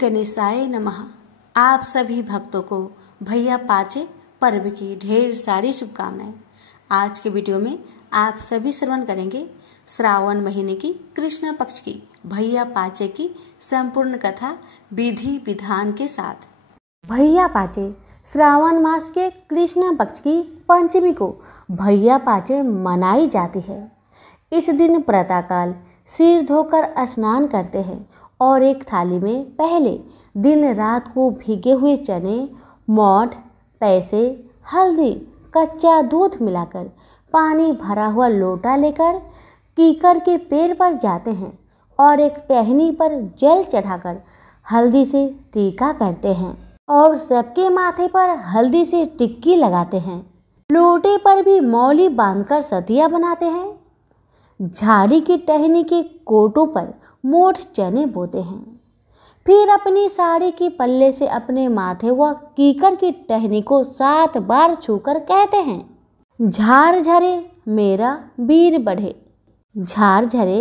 गणेशाय नमः। आप सभी भक्तों को भैया पाचे पर्व की ढेर सारी शुभकामनाएं। आज के वीडियो में आप सभी श्रवण करेंगे श्रावण महीने की कृष्ण पक्ष की भैया पाचे की संपूर्ण कथा विधि विधान के साथ। भैया पाचे श्रावण मास के कृष्ण पक्ष की पंचमी को भैया पाचे मनाई जाती है। इस दिन प्रातःकाल सिर धोकर स्नान करते हैं और एक थाली में पहले दिन रात को भीगे हुए चने, मोठ, पैसे, हल्दी, कच्चा दूध मिलाकर पानी भरा हुआ लोटा लेकर कीकर के पेड़ पर जाते हैं और एक टहनी पर जल चढ़ाकर हल्दी से टीका करते हैं और सबके माथे पर हल्दी से टिक्की लगाते हैं। लोटे पर भी मौली बांधकर सतिया बनाते हैं। झाड़ी की टहनी के कोटों पर मोठ चने बोते हैं। फिर अपनी साड़ी की पल्ले से अपने माथे व कीकर की टहनी को 7 बार छूकर कहते हैं, झार झरे मेरा वीर बढ़े, झार झरे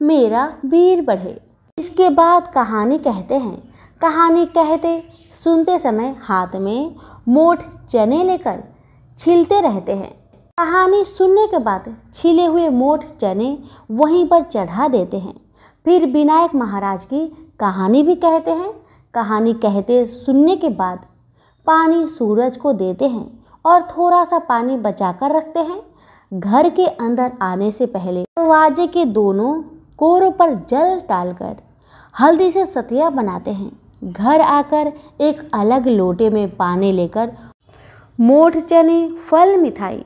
मेरा वीर बढ़े। इसके बाद कहानी कहते हैं। कहानी कहते सुनते समय हाथ में मोठ चने लेकर छीलते रहते हैं। कहानी सुनने के बाद छीले हुए मोठ चने वहीं पर चढ़ा देते हैं। फिर विनायक महाराज की कहानी भी कहते हैं। कहानी कहते सुनने के बाद पानी सूरज को देते हैं और थोड़ा सा पानी बचाकर रखते हैं। घर के अंदर आने से पहले दरवाजे के दोनों कोरों पर जल डालकर हल्दी से सतिया बनाते हैं। घर आकर एक अलग लोटे में पानी लेकर मोठ चने, फल, मिठाई,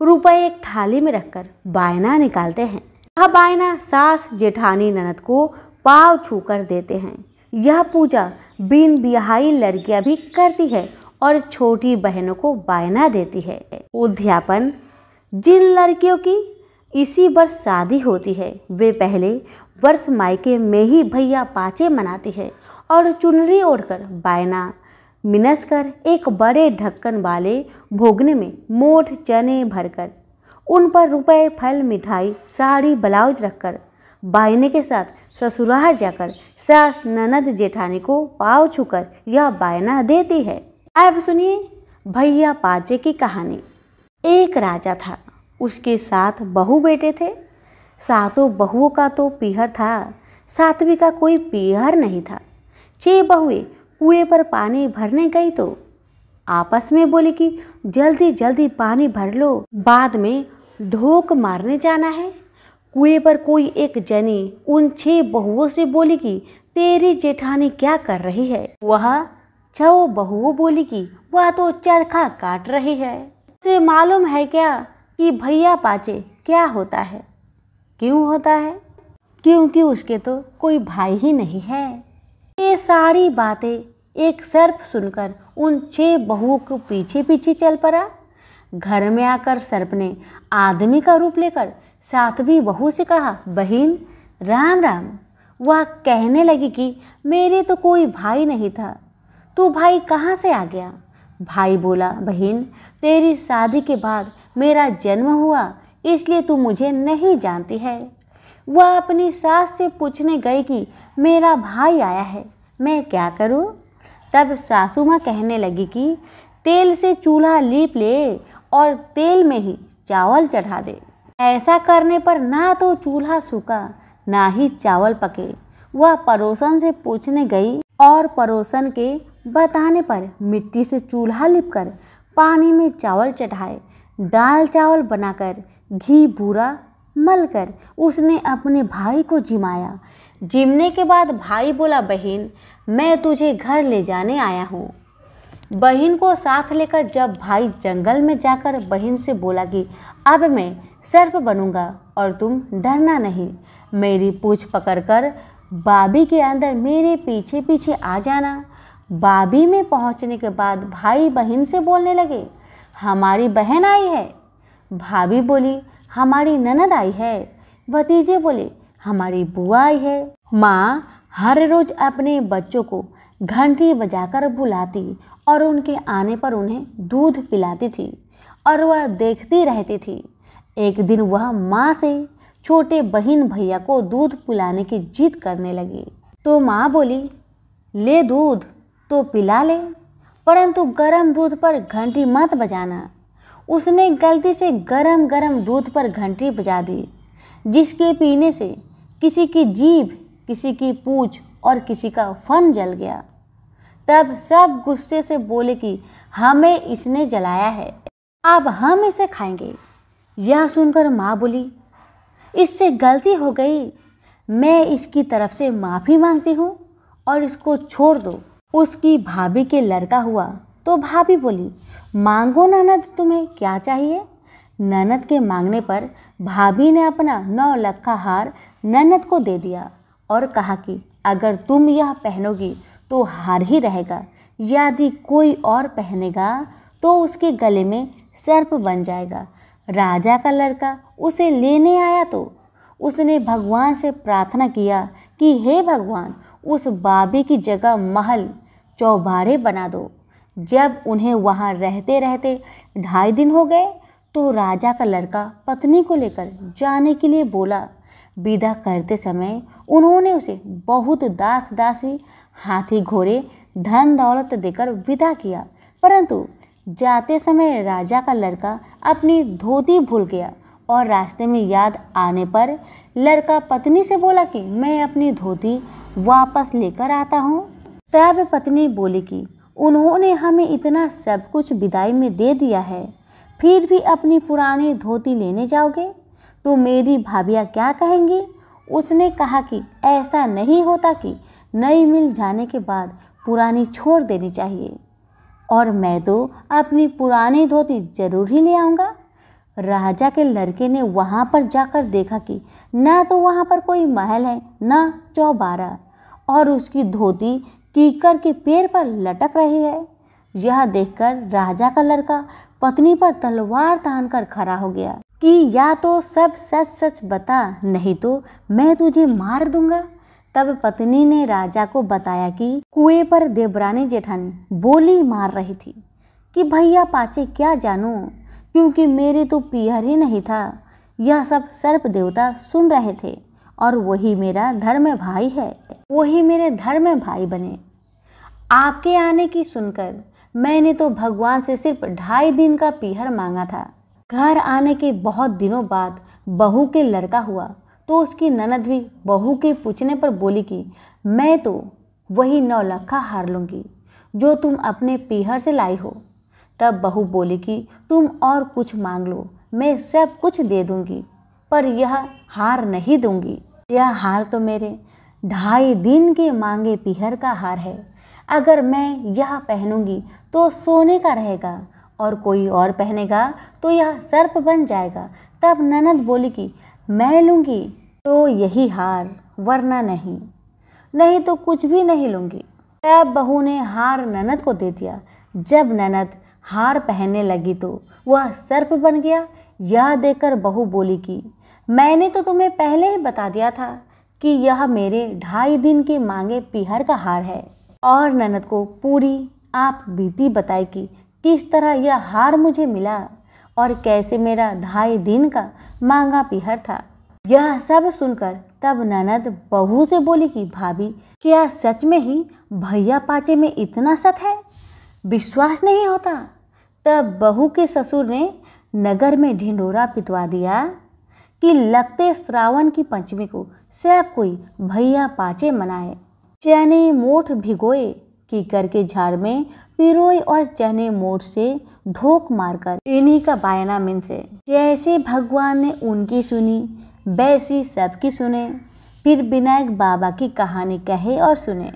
रुपए एक थाली में रखकर बायना निकालते हैं। यह बायना सास, जेठानी, ननद को पाँव छूकर देते हैं। यह पूजा बिन बियाही लड़कियां भी करती है और छोटी बहनों को बायना देती है। उद्यापन जिन लड़कियों की इसी वर्ष शादी होती है वे पहले वर्ष मायके में ही भैया पाचे मनाती है और चुनरी ओढ़कर बायना मिनस कर एक बड़े ढक्कन वाले भोगने में मोठ चने भरकर उन पर रुपए, फल, मिठाई, साड़ी, ब्लाउज रखकर बायने के साथ ससुराल जाकर सास, ननद, जेठानी को पाँव छूकर यह बायना देती है। अब सुनिए भैया पाचे की कहानी। एक राजा था, उसके 7 बहू बेटे थे। 7 बहुओं का तो पीहर था, 7वीं का कोई पीहर नहीं था। 6 बहुएं कुएं पर पानी भरने गई तो आपस में बोली कि जल्दी जल्दी पानी भर लो, बाद में ढोक मारने जाना है। कुएं पर कोई एक जनी उन 6 बहुओं से बोली कि तेरी जेठानी क्या कर रही है? वह 6 बहुओं बोली कि वह तो चरखा काट रही है। उसे मालूम है क्या कि भैया पाचे क्या होता है? क्यों होता है? क्योंकि उसके तो कोई भाई ही नहीं है। ये सारी बातें एक सर्प सुनकर उन 6 बहुओं को पीछे पीछे चल पड़ा। घर में आकर सर्प ने आदमी का रूप लेकर 7वीं बहू से कहा, बहन राम राम। वह कहने लगी कि मेरे तो कोई भाई नहीं था, तू भाई कहाँ से आ गया? भाई बोला, बहन तेरी शादी के बाद मेरा जन्म हुआ इसलिए तू मुझे नहीं जानती है। वह अपनी सास से पूछने गई कि मेरा भाई आया है, मैं क्या करूं? तब सासू माँ कहने लगी कि तेल से चूल्हा लीप ले और तेल में ही चावल चढ़ा दे। ऐसा करने पर ना तो चूल्हा सूखा ना ही चावल पके। वह पड़ोसन से पूछने गई और पड़ोसन के बताने पर मिट्टी से चूल्हा लिपकर पानी में चावल चढ़ाए, दाल चावल बनाकर घी बूरा मलकर उसने अपने भाई को जिमाया। जिमने के बाद भाई बोला, बहन मैं तुझे घर ले जाने आया हूँ। बहन को साथ लेकर जब भाई जंगल में जाकर बहन से बोला कि अब मैं सर्प बनूंगा और तुम डरना नहीं, मेरी पूंछ पकड़कर बाबी के अंदर मेरे पीछे पीछे आ जाना। बाबी में पहुंचने के बाद भाई बहन से बोलने लगे, हमारी बहन आई है। भाभी बोली, हमारी ननद आई है। भतीजे बोले, हमारी बुआ आई है। माँ हर रोज अपने बच्चों को घंटी बजाकर बुलाती और उनके आने पर उन्हें दूध पिलाती थी और वह देखती रहती थी। एक दिन वह माँ से छोटे बहन भैया को दूध पिलाने की जिद करने लगी तो माँ बोली, ले दूध तो पिला ले, परंतु गर्म दूध पर घंटी मत बजाना। उसने गलती से गरम गरम दूध पर घंटी बजा दी, जिसके पीने से किसी की जीभ, किसी की पूंछ और किसी का फन जल गया। तब सब गुस्से से बोले कि हमें इसने जलाया है, अब हम इसे खाएंगे। यह सुनकर माँ बोली, इससे गलती हो गई, मैं इसकी तरफ से माफ़ी मांगती हूँ और इसको छोड़ दो। उसकी भाभी के लड़का हुआ तो भाभी बोली, मांगो ननद, तुम्हें क्या चाहिए। ननद के मांगने पर भाभी ने अपना 9 लक्खा हार ननद को दे दिया और कहा कि अगर तुम यह पहनोगी तो हार ही रहेगा, यदि कोई और पहनेगा तो उसके गले में सर्प बन जाएगा। राजा का लड़का उसे लेने आया तो उसने भगवान से प्रार्थना किया कि हे भगवान, उस बाबे की जगह महल चौबारे बना दो। जब उन्हें वहाँ रहते रहते 2.5 दिन हो गए तो राजा का लड़का पत्नी को लेकर जाने के लिए बोला। विदा करते समय उन्होंने उसे बहुत दास दासी, हाथी घोड़े, धन दौलत देकर विदा किया, परंतु जाते समय राजा का लड़का अपनी धोती भूल गया और रास्ते में याद आने पर लड़का पत्नी से बोला कि मैं अपनी धोती वापस लेकर आता हूँ। तब पत्नी बोली कि उन्होंने हमें इतना सब कुछ विदाई में दे दिया है, फिर भी अपनी पुरानी धोती लेने जाओगे तो मेरी भाभियाँ क्या कहेंगी। उसने कहा कि ऐसा नहीं होता कि नई मिल जाने के बाद पुरानी छोड़ देनी चाहिए, और मैं तो अपनी पुरानी धोती जरूर ही ले आऊँगा। राजा के लड़के ने वहाँ पर जाकर देखा कि ना तो वहाँ पर कोई महल है, ना चौबारा, और उसकी धोती कीकर के पेड़ पर लटक रही है। यह देखकर राजा का लड़का पत्नी पर तलवार तानकर खड़ा हो गया कि या तो सब सच सच बता, नहीं तो मैं तुझे मार दूंगा। तब पत्नी ने राजा को बताया कि कुएं पर देवरानी जेठानी बोली मार रही थी कि भैया पाचे क्या जानूं, क्योंकि मेरे तो पीहर ही नहीं था। यह सब सर्प देवता सुन रहे थे और वही मेरा धर्म भाई है, वही मेरे धर्म भाई बने। आपके आने की सुनकर मैंने तो भगवान से सिर्फ 2.5 दिन का पीहर मांगा था। घर आने के बहुत दिनों बाद बहू के लड़का हुआ तो उसकी ननद भी बहू के पूछने पर बोली कि मैं तो वही 9 लक्खा हार लूँगी जो तुम अपने पीहर से लाई हो। तब बहू बोली कि तुम और कुछ मांग लो, मैं सब कुछ दे दूँगी, पर यह हार नहीं दूँगी। यह हार तो मेरे 2.5 दिन के मांगे पीहर का हार है। अगर मैं यह पहनूंगी तो सोने का रहेगा और कोई और पहनेगा तो यह सर्प बन जाएगा। तब ननद बोली कि मैं लूँगी तो यही हार, वरना नहीं, नहीं तो कुछ भी नहीं लूँगी। तब बहू ने हार ननद को दे दिया। जब ननद हार पहनने लगी तो वह सर्प बन गया। यह देखकर बहू बोली कि मैंने तो तुम्हें पहले ही बता दिया था कि यह मेरे 2.5 दिन के मांगे पीहर का हार है। और ननद को पूरी आप बीती बताई कि किस तरह यह हार मुझे मिला और कैसे मेरा 2.5 दिन का मांगा पीहर था। यह सब सुनकर तब ननद बहू से बोली कि भाभी, क्या सच में ही भैया पाचे में इतना सत है, विश्वास नहीं होता। तब बहू के ससुर ने नगर में ढिंढोरा पिटवा दिया कि लगते श्रावण की पंचमी को सब कोई भैया पाचे मनाए। चने मोठ भिगोए, कीकर के झाड़ में पिरोई और चने मोठ से धोख मारकर इन्हीं का बायना मिन से। जैसे भगवान ने उनकी सुनी वैसी सबकी सुने। फिर विनायक बाबा की कहानी कहे और सुने।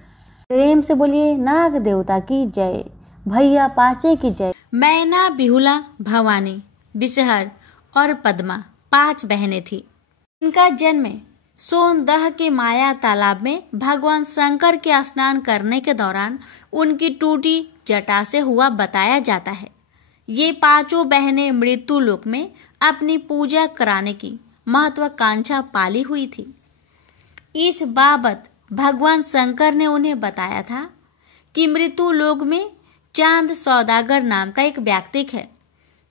प्रेम से बोलिए नाग देवता की जय, भैया पाचे की जय। मैना, बिहुला, भवानी, बिसहर और पद्मा 5 बहनें थी। इनका जन्म सोनदह के माया तालाब में भगवान शंकर के स्नान करने के दौरान उनकी टूटी जटा से हुआ बताया जाता है। ये 5 बहनें मृत्यु लोक में अपनी पूजा कराने की महत्वाकांक्षा पाली हुई थी। इस बाबत भगवान शंकर ने उन्हें बताया था कि मृत्यु लोक में चांद सौदागर नाम का एक व्यक्ति है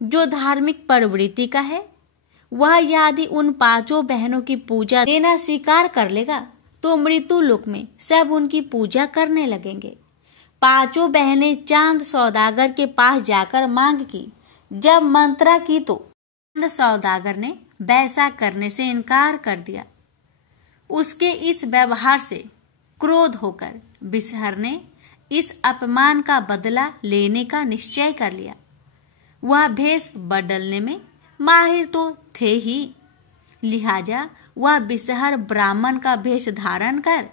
जो धार्मिक प्रवृत्ति का है। वह यदि उन 5 बहनों की पूजा देना स्वीकार कर लेगा तो मृत्यु लोक में सब उनकी पूजा करने लगेंगे। पांचों बहनें चांद सौदागर के पास जाकर मांग की। जब मंत्रा की तो चांद सौदागर ने वैसा करने से इनकार कर दिया। उसके इस व्यवहार से क्रोध होकर बिसहर ने इस अपमान का बदला लेने का निश्चय कर लिया। वह भेष बदलने में माहिर तो थे ही, लिहाजा वह बिसहर ब्राह्मण का भेष धारण कर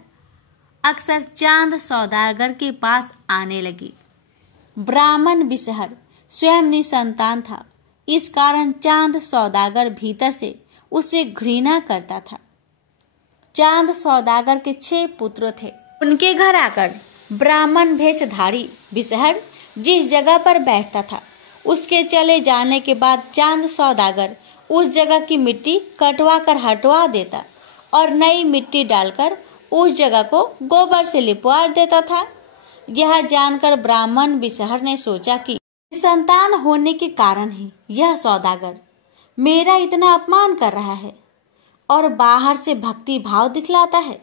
अक्सर चांद सौदागर के पास आने लगी। ब्राह्मण बिसहर स्वयं निसंतान था, इस कारण चांद सौदागर भीतर से उसे घृणा करता था। चांद सौदागर के 6 पुत्र थे। उनके घर आकर ब्राह्मण भेषधारी बिसहर जिस जगह पर बैठता था, उसके चले जाने के बाद चांद सौदागर उस जगह की मिट्टी कटवा कर हटवा देता और नई मिट्टी डालकर उस जगह को गोबर से लिपवा देता था। यह जानकर ब्राह्मण बिसहर ने सोचा कि संतान होने के कारण ही यह सौदागर मेरा इतना अपमान कर रहा है और बाहर से भक्ति भाव दिखलाता है।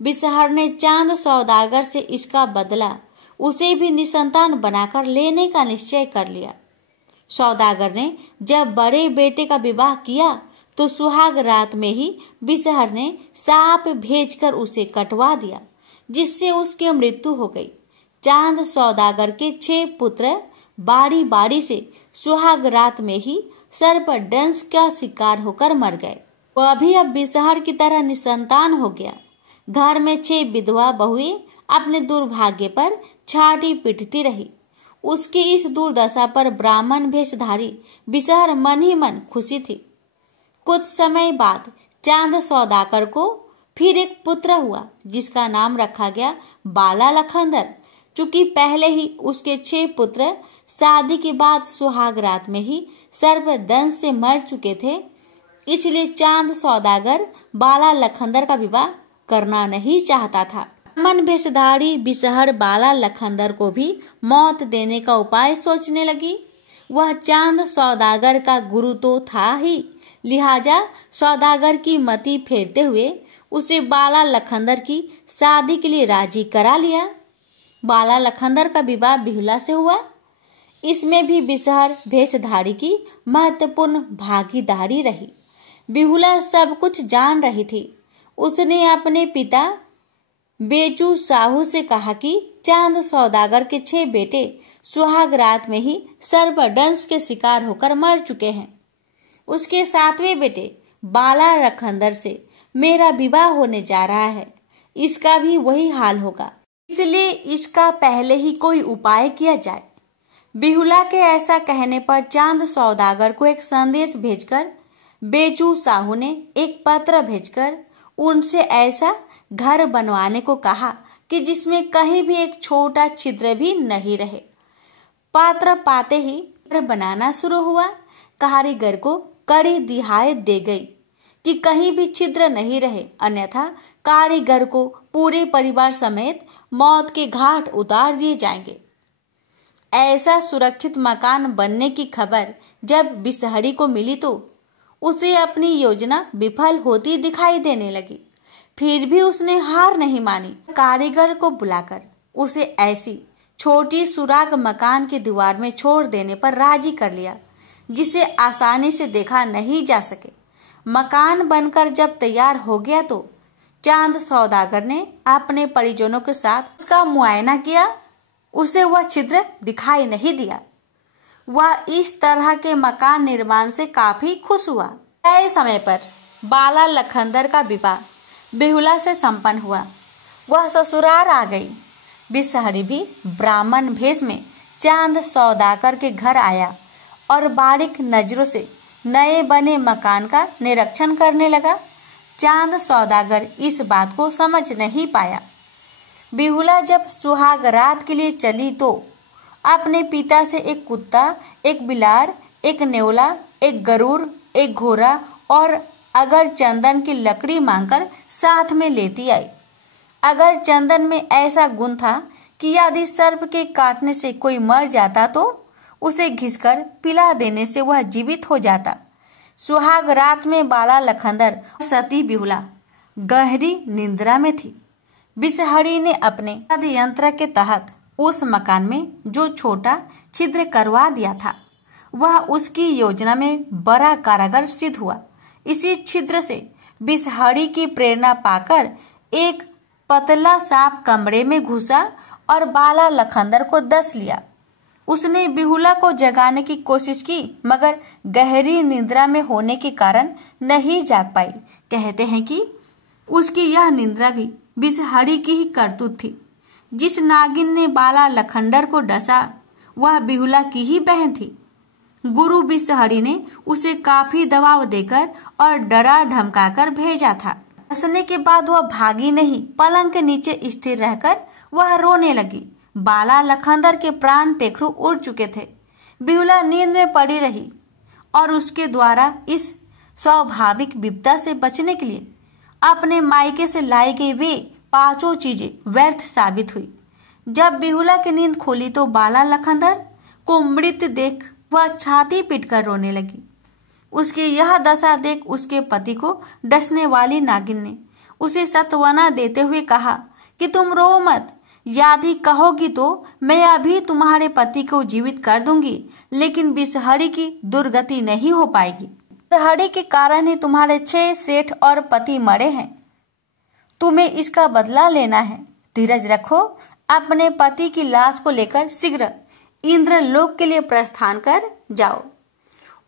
बिसहर ने चांद सौदागर से इसका बदला उसे भी निसंतान बनाकर लेने का निश्चय कर लिया। सौदागर ने जब बड़े बेटे का विवाह किया तो सुहाग रात में ही बिसहर ने सांप भेजकर उसे कटवा दिया, जिससे उसकी मृत्यु हो गई। चांद सौदागर के 6 पुत्र बारी बारी से सुहाग रात में ही सर्पदंश का शिकार होकर मर गए। वह भी अब बिसहर की तरह निसंतान हो गया। घर में 6 विधवा बहुएं अपने दुर्भाग्य पर छाती पीटती रही। उसकी इस दुर्दशा पर ब्राह्मण भेषधारी बिसहर मन ही मन खुशी थी। कुछ समय बाद चांद सौदागर को फिर एक पुत्र हुआ, जिसका नाम रखा गया बाला लखंदर। चूंकि पहले ही उसके 6 पुत्र शादी के बाद सुहाग रात में ही सर्पदंश से मर चुके थे, इसलिए चांद सौदागर बाला लखंदर का विवाह करना नहीं चाहता था। मन भेषधारी बिसहर बाला लखंदर को भी मौत देने का उपाय सोचने लगी। वह चांद सौदागर का गुरु तो था ही, लिहाजा सौदागर की मति फेरते हुए उसे बाला लखंदर की शादी के लिए राजी करा लिया। बाला लखंदर का विवाह बिहुला से हुआ। इसमें भी बिसहर भेषधारी की महत्वपूर्ण भागीदारी रही। बिहुला सब कुछ जान रही थी। उसने अपने पिता बेचू साहू से कहा कि चांद सौदागर के 6 बेटे सुहाग रात में ही सर्पदंश के शिकार होकर मर चुके हैं। उसके 7वें बेटे बाला लखंदर से मेरा विवाह होने जा रहा है, इसका भी वही हाल होगा, इसलिए इसका पहले ही कोई उपाय किया जाए। बिहुला के ऐसा कहने पर चांद सौदागर को एक संदेश भेजकर बेचू साहू ने एक पत्र भेजकर उनसे ऐसा घर बनवाने को कहा कि जिसमें कहीं भी एक छोटा छिद्र भी नहीं रहे। पात्र पाते ही घर बनाना शुरू हुआ। कारीगर को कड़ी दिहाई दे गई कि कहीं भी छिद्र नहीं रहे, अन्यथा कारीगर को पूरे परिवार समेत मौत के घाट उतार दिए जाएंगे। ऐसा सुरक्षित मकान बनने की खबर जब बिसहरी को मिली तो उसे अपनी योजना विफल होती दिखाई देने लगी। फिर भी उसने हार नहीं मानी। कारीगर को बुलाकर उसे ऐसी छोटी सुराग मकान की दीवार में छोड़ देने पर राजी कर लिया, जिसे आसानी से देखा नहीं जा सके। मकान बनकर जब तैयार हो गया तो चांद सौदागर ने अपने परिजनों के साथ उसका मुआयना किया। उसे वह छिद्र दिखाई नहीं दिया। वह इस तरह के मकान निर्माण से काफी खुश हुआ। तय समय पर बाला लखंदर का विवाह बिहुला से संपन्न हुआ। वह ससुराल आ गई। बिसहरी भी ब्राह्मण भेष में चांद सौदागर के घर आया और बारीक नजरों से नए बने मकान का निरीक्षण करने लगा। चांद सौदागर इस बात को समझ नहीं पाया। बिहुला जब सुहाग रात के लिए चली तो अपने पिता से एक कुत्ता, एक बिलार, एक नेवला, एक गरुड़, एक घोड़ा और अगर चंदन की लकड़ी मांगकर साथ में लेती आई। अगर चंदन में ऐसा गुण था कि यदि सर्प के काटने से कोई मर जाता तो उसे घिसकर पिला देने से वह जीवित हो जाता। सुहाग रात में बाला लखंदर सती बिहुला गहरी निंद्रा में थी। बिसहरी ने अपने यंत्र के तहत उस मकान में जो छोटा छिद्र करवा दिया था वह उसकी योजना में बड़ा कारागर सिद्ध हुआ। इसी छिद्र से बिसहरी की प्रेरणा पाकर एक पतला सांप कमरे में घुसा और बाला लखंदर को डस लिया। उसने बिहुला को जगाने की कोशिश की मगर गहरी निद्रा में होने के कारण नहीं जाग पाई। कहते हैं कि उसकी यह निद्रा भी बिसहरी की ही करतूत थी। जिस नागिन ने बाला लखंडर को डसा वह बिहुला की ही बहन थी। गुरु बिसहरी ने उसे काफी दबाव देकर और डरा धमकाकर भेजा था। डसने के बाद वह भागी नहीं, पलंग के नीचे स्थिर रहकर वह रोने लगी। बाला लखंदर के प्राण पेखरू उड़ चुके थे। बिहुला नींद में पड़ी रही और उसके द्वारा इस स्वाभाविक विपदा से बचने के लिए अपने मायके से लाई गई वे पांचों चीजें व्यर्थ साबित हुई। जब बिहुला की नींद खोली तो बाला लखंदर को मृत देख वह छाती पीटकर रोने लगी। उसकी यह दशा देख उसके पति को डसने वाली नागिन ने उसे सांत्वना देते हुए कहा कि तुम रो मत, यदि कहोगी तो मैं अभी तुम्हारे पति को जीवित कर दूंगी, लेकिन बिसहरी की दुर्गति नहीं हो पाएगी। बिसहरी के कारण ही तुम्हारे 6 सेठ और पति मरे हैं। तुम्हें इसका बदला लेना है। धीरज रखो, अपने पति की लाश को लेकर शीघ्र इंद्रलोक के लिए प्रस्थान कर जाओ।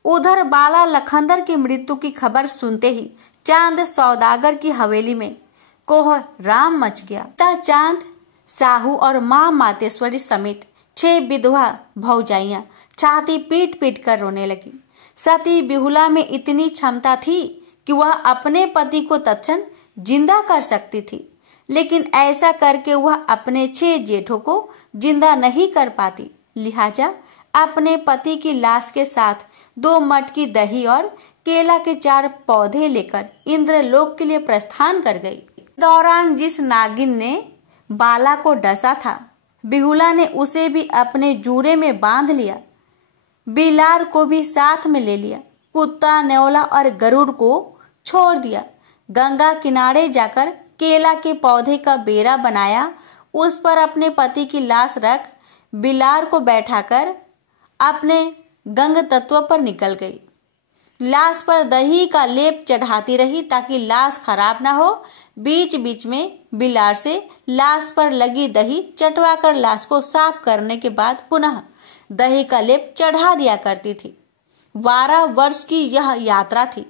उधर बाला लखंदर की मृत्यु की खबर सुनते ही चांद सौदागर की हवेली में कोहराम मच गया। चांद, साहू और मां मातेश्वरी समेत 6 विधवा भौजाइयां छाती पीट पीट कर रोने लगी। सती बिहुला में इतनी क्षमता थी कि वह अपने पति को तत्क्षण जिंदा कर सकती थी, लेकिन ऐसा करके वह अपने 6 जेठों को जिंदा नहीं कर पाती। लिहाजा अपने पति की लाश के साथ 2 मटकी दही और केला के 4 पौधे लेकर इंद्रलोक के लिए प्रस्थान कर गई। दौरान जिस नागिन ने बाला को डसा था बिहुला ने उसे भी अपने जूरे में बांध लिया। बिलार को भी साथ में ले लिया। कुत्ता, न्योला और गरुड़ को छोड़ दिया। गंगा किनारे जाकर केला के पौधे का बेरा बनाया, उस पर अपने पति की लाश रख बिलार को बैठाकर अपने गंग तत्व पर निकल गई। लाश पर दही का लेप चढ़ाती रही ताकि लाश खराब ना हो। बीच बीच में बिलार से लाश पर लगी दही चटवाकर लाश को साफ करने के बाद पुनः दही का लेप चढ़ा दिया करती थी। 12 वर्ष की यह यात्रा थी।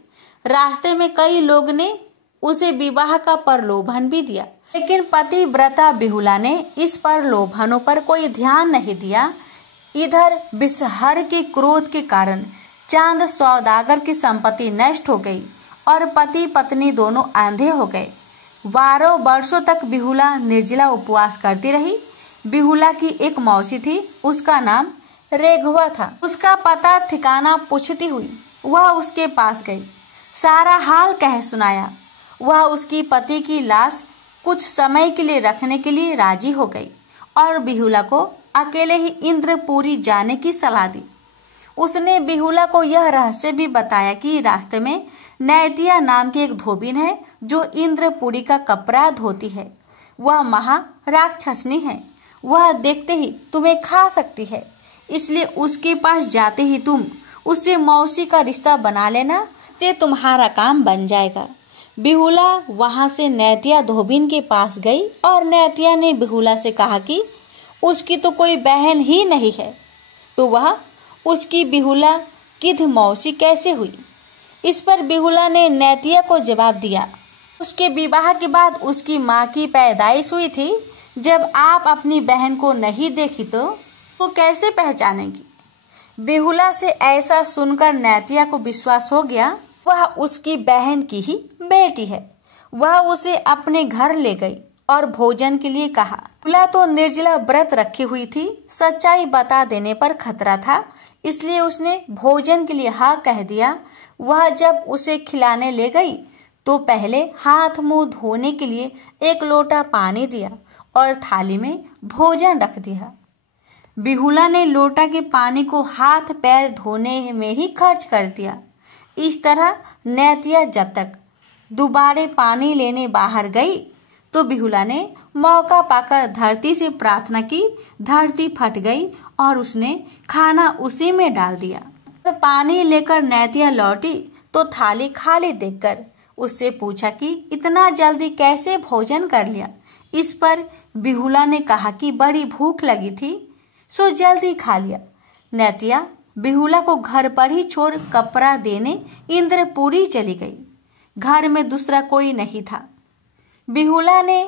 रास्ते में कई लोग ने उसे विवाह का प्रलोभन भी दिया, लेकिन पतिव्रता बिहुला ने इस प्रलोभनों पर कोई ध्यान नहीं दिया। इधर बिसहर के क्रोध के कारण चांद सौदागर की संपत्ति नष्ट हो गई और पति पत्नी दोनों अंधे हो गए। 12 वर्षों तक बिहुला निर्जला उपवास करती रही। बिहुला की एक मौसी थी, उसका नाम रेघवा था। उसका पता ठिकाना पूछती हुई वह उसके पास गई, सारा हाल कह सुनाया। वह उसकी पति की लाश कुछ समय के लिए रखने के लिए राजी हो गई और बिहुला को अकेले ही इंद्रपुरी जाने की सलाह दी। उसने बिहुला को यह रहस्य भी बताया कि रास्ते में नैतिया नाम की एक धोबिन है जो इंद्रपुरी का कपड़ा धोती है। वह महा राक्षसनी है, वह देखते ही तुम्हें खा सकती है, इसलिए उसके पास जाते ही तुम उससे मौसी का रिश्ता बना लेना, ते तुम्हारा काम बन जाएगा। बिहुला वहां से नैतिया धोबिन के पास गई और नैतिया ने बिहुला से कहा कि उसकी तो कोई बहन ही नहीं है, तो वह उसकी बिहुला किध मौसी कैसे हुई। इस पर बिहुला ने नैतिया को जवाब दिया, उसके विवाह के बाद उसकी माँ की पैदाइश हुई थी। जब आप अपनी बहन को नहीं देखी तो वो कैसे पहचानेगी। बिहुला से ऐसा सुनकर नैतिया को विश्वास हो गया वह उसकी बहन की ही बेटी है। वह उसे अपने घर ले गई और भोजन के लिए कहा। बिहुला तो निर्जला व्रत रखी हुई थी, सच्चाई बता देने पर खतरा था, इसलिए उसने भोजन के लिए हाँ कह दिया। वह जब उसे खिलाने ले गई तो पहले हाथ मुंह धोने के लिए 1 लोटा पानी दिया और थाली में भोजन रख दिया। बिहुला ने लोटा के पानी को हाथ पैर धोने में ही खर्च कर दिया। इस तरह नैतिया जब तक दोबारे पानी लेने बाहर गई तो बिहुला ने मौका पाकर धरती से प्रार्थना की। धरती फट गई और उसने खाना उसी में डाल दिया। पानी लेकर नैतिया लौटी तो थाली खाली देखकर उससे पूछा कि इतना जल्दी कैसे भोजन कर लिया। इस पर बिहुला ने कहा कि बड़ी भूख लगी थी सो जल्दी खा लिया। नैतिया बिहुला को घर पर ही छोड़ कपड़ा देने इंद्रपुरी चली गई। घर में दूसरा कोई नहीं था। बिहुला ने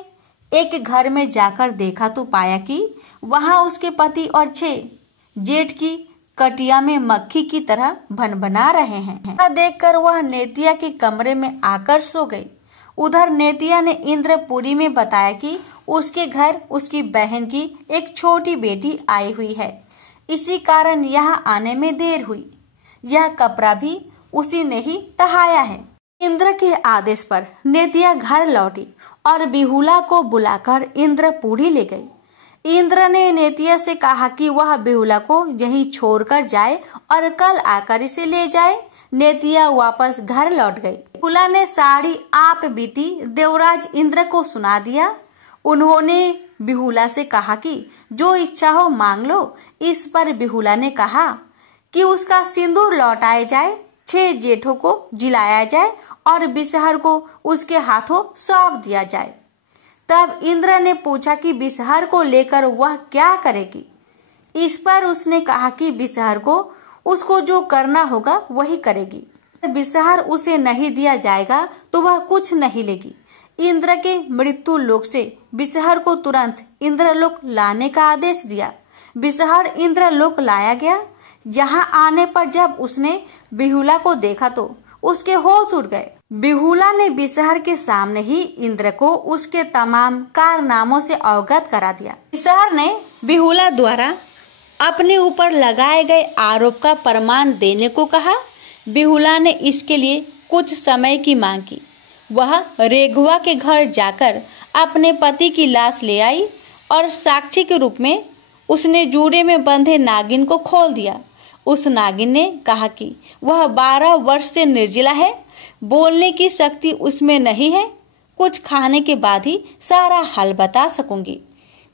एक घर में जाकर देखा तो पाया कि वहां उसके पति और 6 जेठ की कटिया में मक्खी की तरह भनभना रहे हैं। देखकर वह नेतिया के कमरे में आकर सो गई। उधर नेतिया ने इंद्रपुरी में बताया कि उसके घर उसकी बहन की एक छोटी बेटी आई हुई है, इसी कारण यहाँ आने में देर हुई। यह कपड़ा भी उसी ने ही तहाया है। इंद्र के आदेश पर नेतिया घर लौटी और बिहुला को बुलाकर इंद्रपुरी ले गई। इंद्र ने नेतिया से कहा कि वह बिहुला को यहीं छोड़कर जाए और कल आकर इसे ले जाए। नेतिया वापस घर लौट गई। बिहुला ने सारी आप बीती देवराज इंद्र को सुना दिया। उन्होंने बिहुला से कहा कि जो इच्छा हो मांग लो। इस पर बिहुला ने कहा कि उसका सिंदूर लौटाया जाए, 6 जेठों को जिलाया जाए और बिसहर को उसके हाथों सौंप दिया जाए। तब इंद्र ने पूछा कि बिसहर को लेकर वह क्या करेगी। इस पर उसने कहा कि बिसहर को उसको जो करना होगा वही करेगी। बिसहर उसे नहीं दिया जाएगा तो वह कुछ नहीं लेगी। इंद्र के मृत्यु लोक से बिसहर को तुरंत इंद्रलोक लाने का आदेश दिया। बिसहर इंद्रलोक लाया गया। यहाँ आने पर जब उसने बिहुला को देखा तो उसके होश उड़ गए। बिहुला ने बिसहर के सामने ही इंद्र को उसके तमाम कारनामों से अवगत करा दिया। बिसहर ने बिहुला द्वारा अपने ऊपर लगाए गए आरोप का प्रमाण देने को कहा। बिहुला ने इसके लिए कुछ समय की मांग की। वह रेघुआ के घर जाकर अपने पति की लाश ले आई और साक्षी के रूप में उसने जूड़े में बंधे नागिन को खोल दिया। उस नागिन ने कहा कि वह 12 वर्ष से निर्जला है, बोलने की शक्ति उसमें नहीं है, कुछ खाने के बाद ही सारा हाल बता सकूंगी।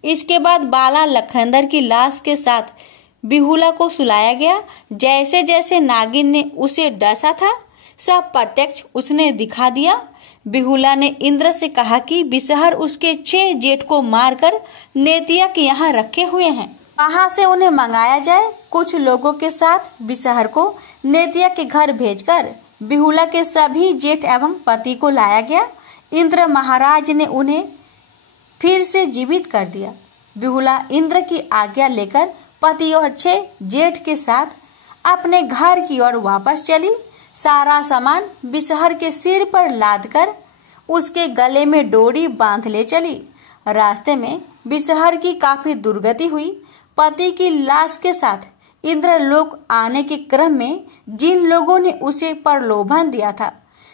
इसके बाद बाला लखनदर की लाश के साथ बिहुला को सुलाया गया। जैसे जैसे नागिन ने उसे डसा था सब प्रत्यक्ष उसने दिखा दिया। बिहुला ने इंद्र से कहा कि बिसहर उसके 6 जेठ को मारकर नेतिया के यहाँ रखे हुए हैं, वहां से उन्हें मंगाया जाए। कुछ लोगों के साथ बिसहर को नेतिया के घर भेजकर बिहुला के सभी जेठ एवं पति को लाया गया। इंद्र महाराज ने उन्हें फिर से जीवित कर दिया। बिहुला इंद्र की आज्ञा लेकर पति और 6 जेठ के साथ अपने घर की ओर वापस चली। सारा सामान बिसहर के सिर पर लादकर उसके गले में डोरी बांध ले चली। रास्ते में बिसहर की काफी दुर्गति हुई। पति की लाश के साथ इंद्रलोक आने के क्रम में जिन लोगों ने उसे प्रलोभन दिया था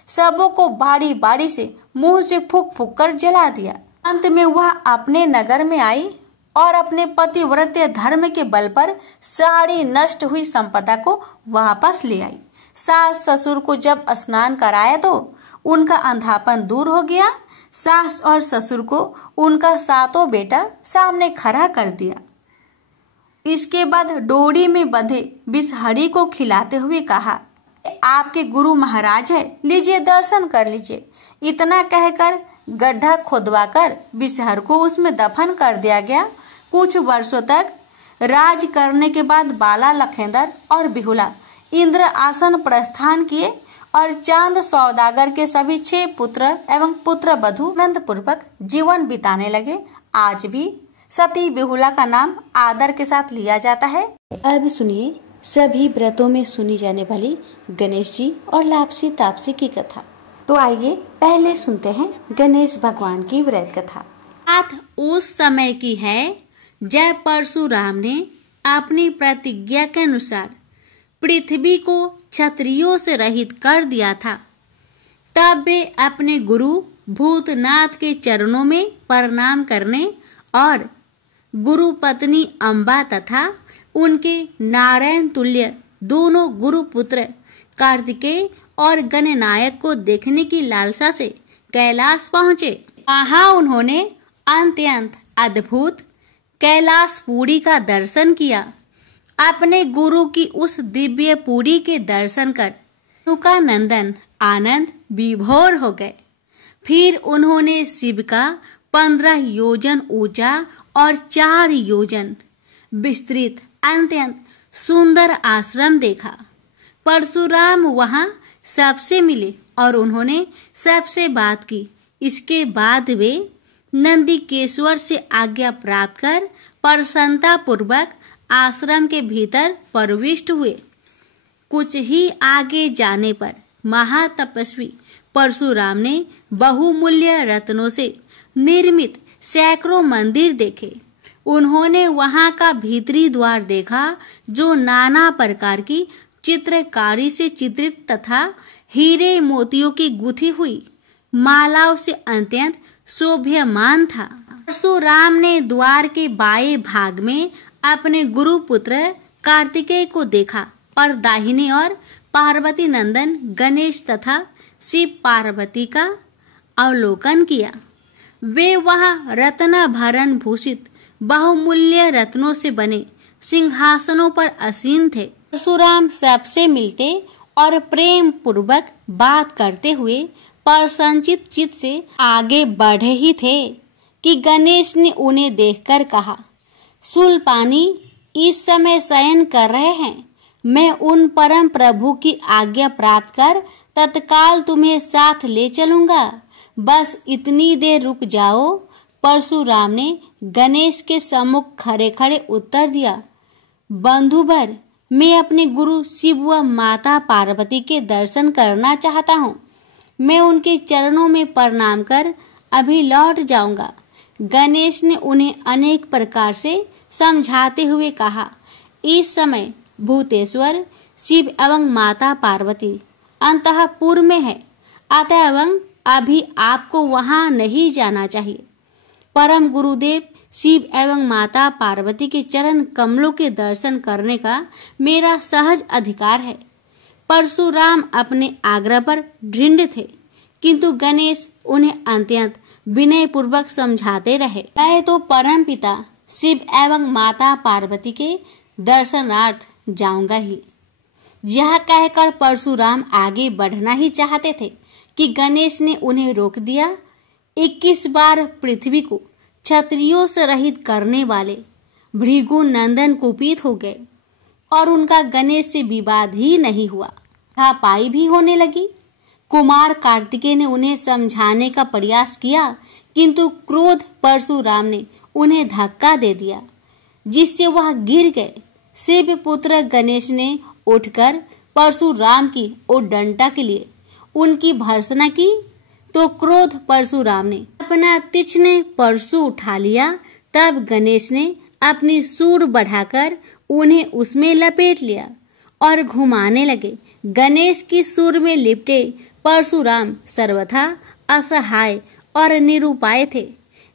सबों को बारी बारी से मुंह से फूंक फूंक कर जला दिया। अंत में वह अपने नगर में आई और अपने पतिव्रत्य धर्म के बल पर सारी नष्ट हुई संपदा को वापस ले आई। सास ससुर को जब स्नान कराया तो उनका अंधापन दूर हो गया। सास और ससुर को उनका 7 बेटा सामने खड़ा कर दिया। इसके बाद डोरी में बंधे बिसहरी को खिलाते हुए कहा, आपके गुरु महाराज है, लीजिए दर्शन कर लीजिए। इतना कहकर गड्ढा खुदवाकर बिसहर को उसमें दफन कर दिया गया। कुछ वर्षों तक राज करने के बाद बाला लखेंदर और बिहुला इंद्र आसन प्रस्थान किए और चांद सौदागर के सभी 6 पुत्र एवं पुत्र वधू आनंद पूर्वक जीवन बिताने लगे। आज भी सती बिहुला का नाम आदर के साथ लिया जाता है। अब सुनिए सभी व्रतों में सुनी जाने वाली गणेश जी और लापसी तापसी की कथा। तो आइए पहले सुनते हैं गणेश भगवान की व्रत कथा। बात उस समय की है जब परशुराम ने अपनी प्रतिज्ञा के अनुसार पृथ्वी को क्षत्रियों से रहित कर दिया था। तब वे अपने गुरु भूतनाथ के चरणों में प्रणाम करने और गुरु पत्नी अम्बा तथा उनके नारायण तुल्य दोनों गुरु पुत्र कार्तिकेय और गणनायक को देखने की लालसा से कैलाश पहुँचे। वहाँ उन्होंने अत्यंत अद्भुत कैलाशपुरी का दर्शन किया। अपने गुरु की उस दिव्य पुरी के दर्शन कर रेणुकानंदन आनंद विभोर हो गए। फिर उन्होंने शिव का 15 योजन ऊंचा और 4 योजन विस्तृत अत्यंत सुंदर आश्रम देखा। परशुराम वहां सबसे मिले और उन्होंने सबसे बात की। इसके बाद वे नंदीकेश्वर से आज्ञा प्राप्त कर प्रसन्नता पूर्वक आश्रम के भीतर प्रविष्ट हुए। कुछ ही आगे जाने पर महातपस्वी परशुराम ने बहुमूल्य रत्नों से निर्मित सैकड़ों मंदिर देखे। उन्होंने वहां का भीतरी द्वार देखा जो नाना प्रकार की चित्रकारी से चित्रित तथा हीरे मोतियों की गुथी हुई मालाओं से अत्यंत शोभ्यमान था। परशुराम ने द्वार के बाएं भाग में अपने गुरु पुत्र कार्तिकेय को देखा और दाहिने ओर पार्वती नंदन गणेश तथा शिव पार्वती का अवलोकन किया। वे वहां रत्न भरण भूषित बहुमूल्य रत्नों से बने सिंहासनों पर आसीन थे। परशुराम सबसे मिलते और प्रेम पूर्वक बात करते हुए प्रसन्नचित चित्त से आगे बढ़े ही थे कि गणेश ने उन्हें देखकर कहा, शूलपाणी इस समय शयन कर रहे हैं। मैं उन परम प्रभु की आज्ञा प्राप्त कर तत्काल तुम्हें साथ ले चलूंगा। बस इतनी देर रुक जाओ। परशुराम ने गणेश के सम्मुख खड़े खड़े उत्तर दिया, बंधुवर, मैं अपने गुरु शिव व माता पार्वती के दर्शन करना चाहता हूँ। मैं उनके चरणों में प्रणाम कर अभी लौट जाऊंगा। गणेश ने उन्हें अनेक प्रकार से समझाते हुए कहा, इस समय भूतेश्वर शिव एवं माता पार्वती अंतःपुर में है, अतएव अभी आपको वहां नहीं जाना चाहिए। परम गुरुदेव शिव एवं माता पार्वती के चरण कमलों के दर्शन करने का मेरा सहज अधिकार है। परशुराम अपने आग्रह पर दृढ़ थे, किंतु गणेश उन्हें अत्यंत विनय पूर्वक समझाते रहे। मैं तो परम पिता शिव एवं माता पार्वती के दर्शनार्थ जाऊंगा ही। यह कहकर परशुराम आगे बढ़ना ही चाहते थे कि गणेश ने उन्हें रोक दिया। 21 बार पृथ्वी को क्षत्रियों से रहित करने वाले भृगु नंदन कुपित हो गए और उनका गणेश से विवाद ही नहीं हुआ, हाथापाई भी होने लगी। कुमार कार्तिकेय ने उन्हें समझाने का प्रयास किया, किंतु क्रोध परशुराम ने उन्हें धक्का दे दिया, जिससे वह गिर गए। शिव पुत्र गणेश ने उठकर परशुराम की उद्दंडता के लिए उनकी भर्त्सना की, तो क्रोध परशुराम ने अपना तीक्ष्ण परशु उठा लिया। तब गणेश ने अपनी सूंड बढ़ाकर उन्हें उसमें लपेट लिया और घुमाने लगे। गणेश की सूंड में लिपटे परशुराम सर्वथा असहाय और निरुपाय थे।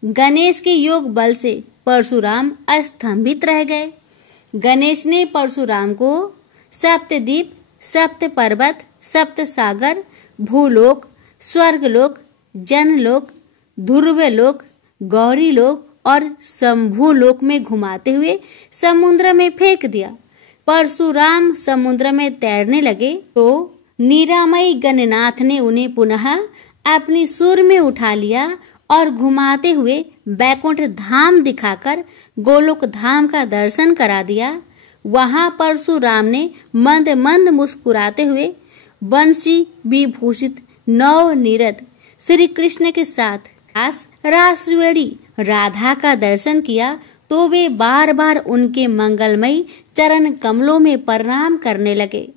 गणेश के योग बल से परशुराम स्तंभित रह गए। गणेश ने परशुराम को सप्तद्वीप, सप्त पर्वत, सप्त सागर, भूलोक, स्वर्गलोक, जनलोक, ध्रुवलोक, गौरीलोक और शंभुलोक में घुमाते हुए समुद्र में फेंक दिया। परशुराम समुद्र में तैरने लगे तो निरामयी गणनाथ ने उन्हें पुनः अपनी सूंड में उठा लिया और घुमाते हुए बैकुंठ धाम दिखाकर गोलोक धाम का दर्शन करा दिया। वहां परशुराम ने मंद मंद मुस्कुराते हुए बंसी विभूषित नव निरत श्री कृष्ण के साथ रासवेड़ी राधा का दर्शन किया, तो वे बार बार उनके मंगलमयी चरण कमलों में प्रणाम करने लगे।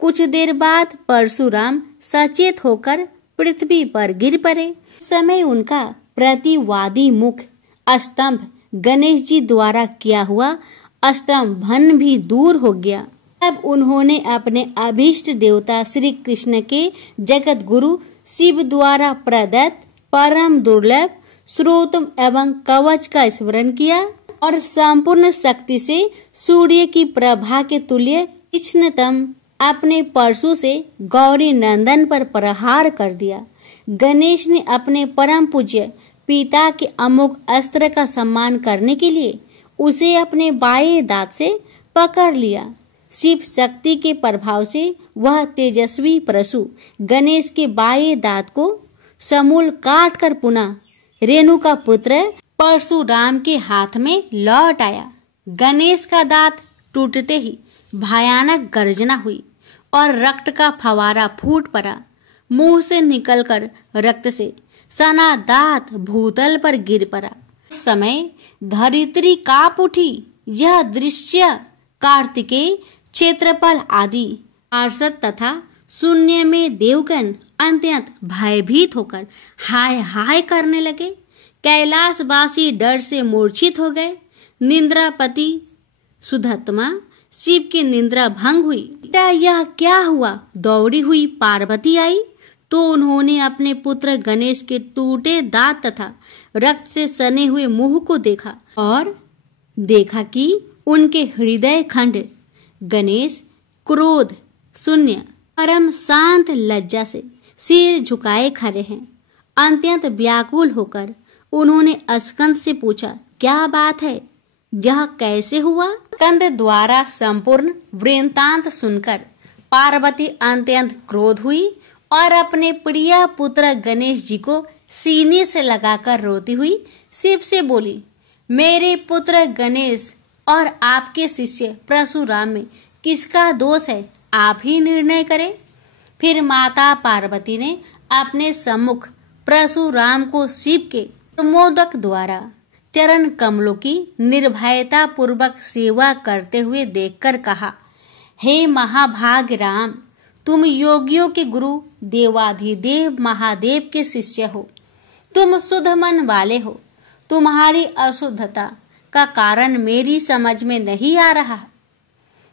कुछ देर बाद परशुराम सचेत होकर पृथ्वी पर गिर पड़े। समय उनका प्रतिवादी मुख स्तंभ गणेश जी द्वारा किया हुआ स्तंभन भी दूर हो गया। तब उन्होंने अपने अभीष्ट देवता श्री कृष्ण के जगत गुरु शिव द्वारा प्रदत्त परम दुर्लभ स्रोत एवं कवच का स्मरण किया और संपूर्ण शक्ति से सूर्य की प्रभा के तुल्य तीक्ष्णतम अपने परशु से गौरी नंदन पर प्रहार कर दिया। गणेश ने अपने परम पूज्य पिता के अमोघ अस्त्र का सम्मान करने के लिए उसे अपने बाएं दांत से पकड़ लिया। शिव शक्ति के प्रभाव से वह तेजस्वी परशु गणेश के बाएं दांत को समूल काट कर पुनः रेणु का पुत्र परशुराम के हाथ में लौट आया। गणेश का दांत टूटते ही भयानक गर्जना हुई और रक्त का फवारा फूट पड़ा। मुंह से निकलकर रक्त से सना दांत भूतल पर गिर पड़ा। उस समय धरित्री कांप उठी। यह दृश्य कार्तिकेय, क्षेत्रपाल आदि पार्षद तथा शून्य में देवगण अत्यंत भयभीत होकर हाय हाय करने लगे। कैलाशवासी डर से मूर्छित हो गए। निंद्रापति सुधत्मा शिव की निंद्रा भंग हुई। बेटा यह क्या हुआ? दौड़ी हुई पार्वती आई तो उन्होंने अपने पुत्र गणेश के टूटे दांत तथा रक्त से सने हुए मुंह को देखा और देखा कि उनके हृदय खंड गणेश क्रोध शून्य परम शांत लज्जा से सिर झुकाए खड़े हैं। अत्यंत व्याकुल होकर उन्होंने स्कंद से पूछा, क्या बात है? यह कैसे हुआ? स्कंद द्वारा संपूर्ण वृत्तांत सुनकर पार्वती अत्यंत क्रोध हुई और अपने प्रिय पुत्र गणेश जी को सीने से लगाकर रोती हुई शिव से बोली, मेरे पुत्र गणेश और आपके शिष्य परशुराम में किसका दोष है? आप ही निर्णय करें। फिर माता पार्वती ने अपने सम्मुख परशुराम को शिव के प्रमोदक द्वारा चरण कमलों की निर्भयता पूर्वक सेवा करते हुए देखकर कहा, हे महाभाग राम, तुम योगियों के गुरु देवाधिदेव महादेव के शिष्य हो। तुम शुद्ध मन वाले हो। तुम्हारी अशुद्धता का कारण मेरी समझ में नहीं आ रहा।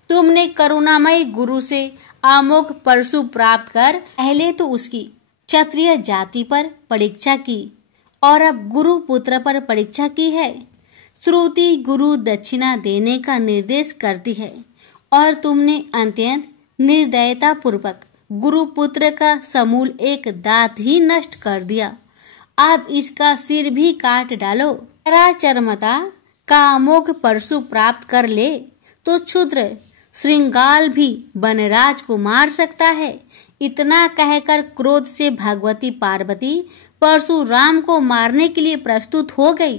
तुमने करुणामय गुरु से अमोघ परशु प्राप्त कर पहले तो उसकी क्षत्रिय जाति पर परीक्षा की और अब गुरु पुत्र पर परीक्षा की है। श्रुति गुरु दक्षिणा देने का निर्देश करती है और तुमने अत्यंत निर्दयता पूर्वक गुरु पुत्र का समूल एक दांत ही नष्ट कर दिया। अब इसका सिर भी काट डालो। चरमता का अमोघ परशु प्राप्त कर ले तो क्षुद्र श्रृंगाल भी वनराज को मार सकता है। इतना कहकर क्रोध से भगवती पार्वती परशुराम को मारने के लिए प्रस्तुत हो गई।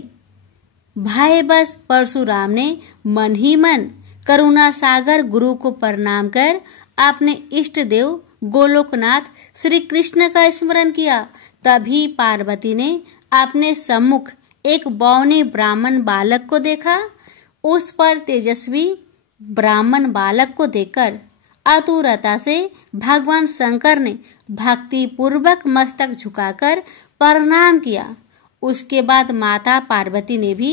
भय बस परशुराम ने मन ही मन करुणा सागर गुरु को प्रणाम कर अपने इष्ट देव गोलोकनाथ श्री कृष्ण का स्मरण किया। तभी पार्वती ने अपने सम्मुख एक बौने ब्राह्मण बालक को देखा। उस पर तेजस्वी ब्राह्मण बालक को देखकर आतुरता से भगवान शंकर ने भक्ति पूर्वक मस्तक झुकाकर प्रणाम किया। उसके बाद माता पार्वती ने भी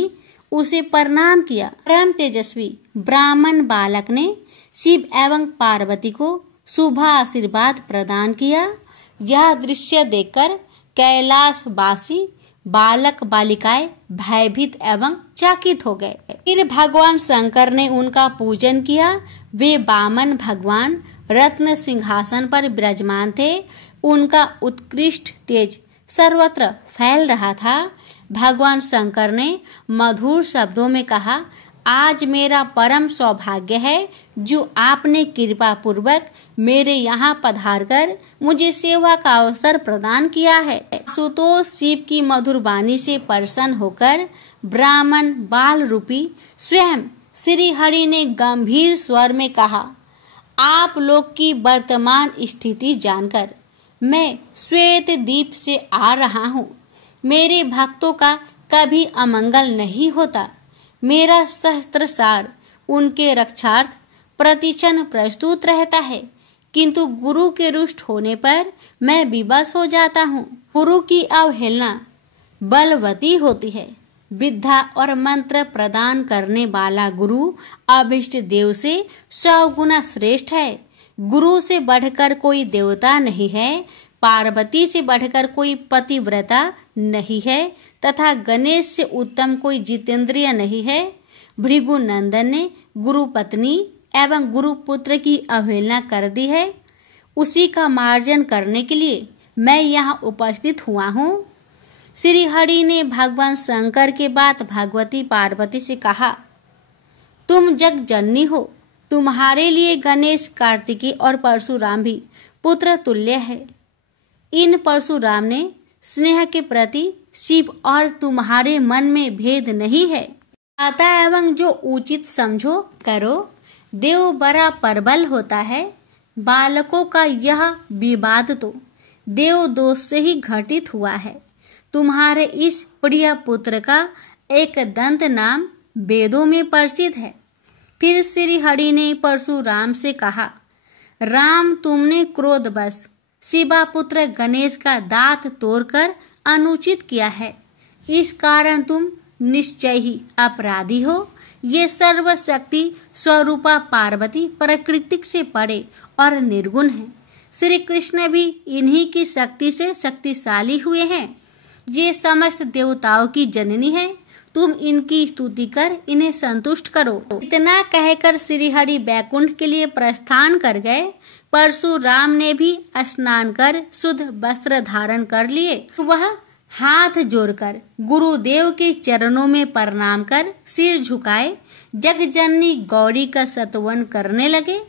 उसे प्रणाम किया। परम तेजस्वी ब्राह्मण बालक ने शिव एवं पार्वती को शुभ आशीर्वाद प्रदान किया। यह दृश्य देखकर कैलाशवासी बालक बालिकाएं भयभीत एवं चकित हो गए। फिर भगवान शंकर ने उनका पूजन किया। वे वामन भगवान रत्न सिंहासन पर विराजमान थे। उनका उत्कृष्ट तेज सर्वत्र फैल रहा था। भगवान शंकर ने मधुर शब्दों में कहा, आज मेरा परम सौभाग्य है जो आपने कृपा पूर्वक मेरे यहाँ पधारकर मुझे सेवा का अवसर प्रदान किया है। सुतोष शिव की मधुर वाणी से प्रसन्न होकर ब्राह्मण बाल रूपी स्वयं श्री हरि ने गंभीर स्वर में कहा, आप लोग की वर्तमान स्थिति जानकर मैं श्वेत द्वीप से आ रहा हूँ। मेरे भक्तों का कभी अमंगल नहीं होता। मेरा सहस्त्र सार उनके रक्षार्थ प्रतिक्षण प्रस्तुत रहता है, किंतु गुरु के रुष्ट होने पर मैं विवश हो जाता हूँ। गुरु की अवहेलना बलवती होती है। विद्या और मंत्र प्रदान करने वाला गुरु अभिष्ट देव से 100 गुना श्रेष्ठ है। गुरु से बढ़कर कोई देवता नहीं है, पार्वती से बढ़कर कोई पतिव्रता नहीं है तथा गणेश से उत्तम कोई जितेंद्रिय नहीं है। भृगु नंदन ने गुरु पत्नी एवं गुरुपुत्र की अवहेलना कर दी है, उसी का मार्जन करने के लिए मैं यहाँ उपस्थित हुआ हूँ। श्री हरि ने भगवान शंकर के बाद भगवती पार्वती से कहा, तुम जग जननी हो, तुम्हारे लिए गणेश, कार्तिकेय और परशुराम भी पुत्र तुल्य है। इन परशुराम ने स्नेह के प्रति शिव और तुम्हारे मन में भेद नहीं है। आता एवं जो उचित समझो करो। देव बड़ा प्रबल होता है। बालकों का यह विवाद तो देव दोष से ही घटित हुआ है। तुम्हारे इस प्रिय पुत्र का एक दंत नाम वेदों में प्रसिद्ध है। फिर श्री हरि ने परशुराम से कहा, राम, तुमने क्रोधवश शिवा पुत्र गणेश का दांत तोड़कर अनुचित किया है। इस कारण तुम निश्चय ही अपराधी हो। ये सर्वशक्ति स्वरूपा पार्वती प्रकृति से परे और निर्गुण है। श्री कृष्ण भी इन्हीं की शक्ति से शक्तिशाली हुए हैं। ये समस्त देवताओं की जननी है। तुम इनकी स्तुति कर इन्हें संतुष्ट करो। इतना कहकर श्री हरि बैकुंठ के लिए प्रस्थान कर गए। परशुराम ने भी स्नान कर शुद्ध वस्त्र धारण कर लिए। वह हाथ जोड़कर गुरुदेव के चरणों में प्रणाम कर सिर झुकाए जगजननी गौरी का स्तवन करने लगे।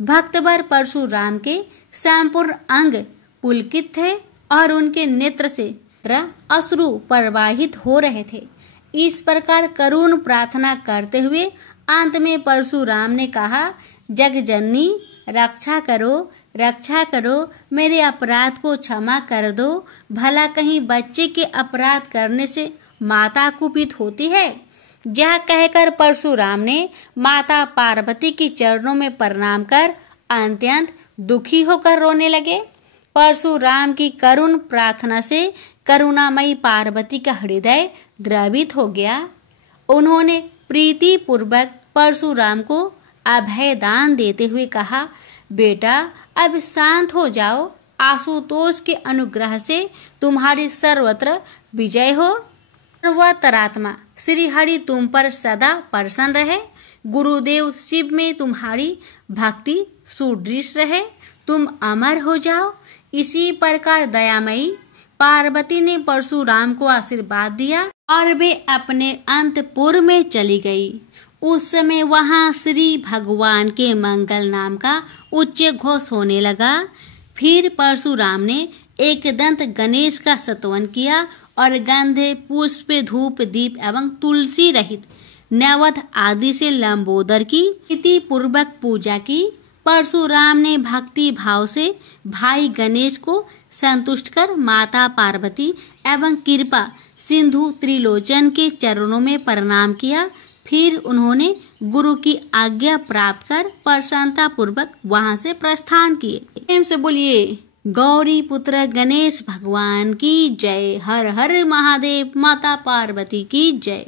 भक्तवर परशुराम के संपूर्ण अंग पुलकित थे और उनके नेत्र से अश्रु प्रवाहित हो रहे थे। इस प्रकार करुण प्रार्थना करते हुए अंत में परशुराम ने कहा, जगजननी, रक्षा करो, रक्षा करो, मेरे अपराध को क्षमा कर दो। भला कहीं बच्चे के अपराध करने से माता कुपित होती है। यह कहकर परशुराम ने माता पार्वती के चरणों में प्रणाम कर अत्यंत दुखी होकर रोने लगे। परशुराम की करुण प्रार्थना से करुणामयी पार्वती का हृदय द्रवित हो गया। उन्होंने प्रीति पूर्वक परशुराम को अभय दान देते हुए कहा, बेटा, अब शांत हो जाओ। आशुतोष के अनुग्रह से तुम्हारी सर्वत्र विजय हो। सर्वतरात्मा श्री हरि तुम पर सदा प्रसन्न रहे। गुरुदेव शिव में तुम्हारी भक्ति सुदृढ़ रहे। तुम अमर हो जाओ। इसी प्रकार दयामयी पार्वती ने परशुराम को आशीर्वाद दिया और वे अपने अंतपुर में चली गई। उस समय वहां श्री भगवान के मंगल नाम का उच्च घोष होने लगा। फिर परशुराम ने एक दंत गणेश का स्तवन किया और गंधे, पुष्प, धूप, दीप एवं तुलसी रहित नैवेद्य आदि से लंबोदर की प्रीति पूर्वक पूजा की। परशुराम ने भक्ति भाव से भाई गणेश को संतुष्ट कर माता पार्वती एवं कृपा सिंधु त्रिलोचन के चरणों में प्रणाम किया। फिर उन्होंने गुरु की आज्ञा प्राप्त कर प्रसन्नता पूर्वक वहां से प्रस्थान किए। प्रेम से बोलिए गौरी पुत्र गणेश भगवान की जय। हर हर महादेव। माता पार्वती की जय।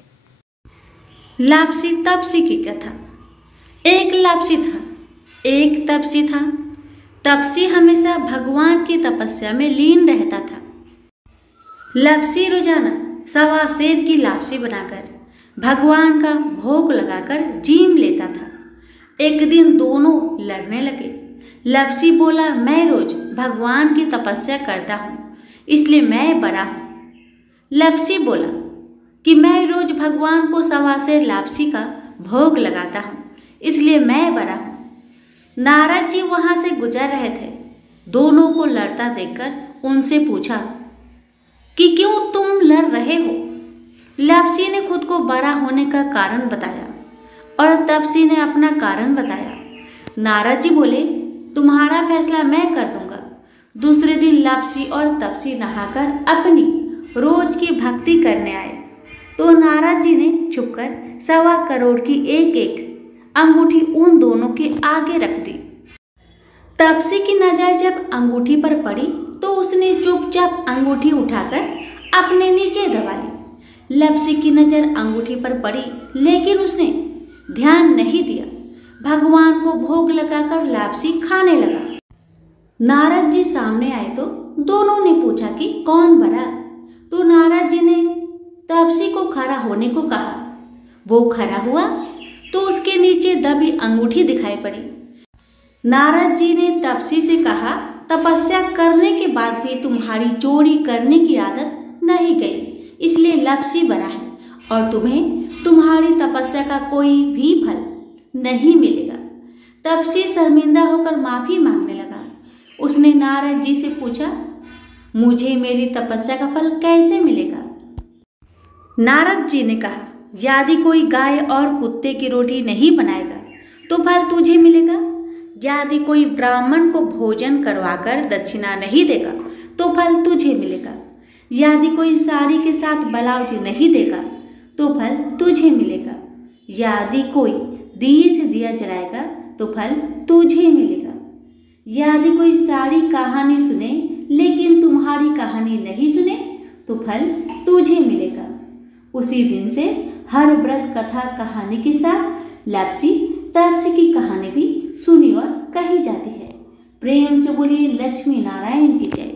लापसी तपसी की कथा। एक लापसी था, एक तपसी था। तपसी हमेशा भगवान की तपस्या में लीन रहता था। लापसी रोजाना सवा सेर की लापसी बनाकर भगवान का भोग लगाकर जीम लेता था। एक दिन दोनों लड़ने लगे। लापसी बोला, मैं रोज भगवान की तपस्या करता हूँ, इसलिए मैं बड़ा हूँ। लापसी बोला कि मैं रोज भगवान को सवा सेर लापसी का भोग लगाता हूँ, इसलिए मैं बड़ा हूँ। नारद जी वहां से गुजर रहे थे। दोनों को लड़ता देखकर उनसे पूछा कि क्यों तुम लड़ रहे हो। लापसी ने खुद को बड़ा होने का कारण बताया और तपसी ने अपना कारण बताया। नारद जी बोले, तुम्हारा फैसला मैं कर दूंगा। दूसरे दिन लापसी और तपसी नहाकर अपनी रोज की भक्ति करने आए तो नारद जी ने छुपकर 1.25 करोड़ की एक एक अंगूठी उन दोनों के आगे रख दी। तपसी की नजर जब अंगूठी पर पड़ी तो उसने चुपचाप अंगूठी उठाकर अपने नीचे दबा ली। लापसी की नजर अंगूठी पर पड़ी लेकिन उसने ध्यान नहीं दिया। भगवान को भोग लगाकर लापसी खाने लगा। नारद जी सामने आए तो दोनों ने पूछा कि कौन बड़ा। तो नारद जी ने तपसी को खड़ा होने को कहा। वो खड़ा हुआ। तो उसके नीचे दबी अंगूठी दिखाई पड़ी। नारद जी ने तपसी से कहा, तपस्या करने के बाद भी तुम्हारी चोरी करने की आदत नहीं गई, इसलिए लपसी बना है और तुम्हें तुम्हारी तपस्या का कोई भी फल नहीं मिलेगा। तपसी शर्मिंदा होकर माफी मांगने लगा। उसने नारद जी से पूछा, मुझे मेरी तपस्या का फल कैसे मिलेगा? नारद जी ने कहा, यदि कोई गाय और कुत्ते की रोटी नहीं बनाएगा तो फल तुझे मिलेगा। यदि कोई ब्राह्मण को भोजन करवाकर दक्षिणा नहीं देगा तो फल तुझे मिलेगा। यदि कोई साड़ी के साथ ब्लाउज नहीं देगा तो फल तुझे मिलेगा। यदि कोई दिए से दिया जलाएगा तो फल तुझे मिलेगा। यदि कोई सारी कहानी सुने लेकिन तुम्हारी कहानी नहीं सुने तो फल तुझे मिलेगा। उसी दिन से हर व्रत कथा कहानी के साथ लपसी तपसी की कहानी भी सुनी और कही जाती है। प्रेम से बोलिए लक्ष्मी नारायण की जय।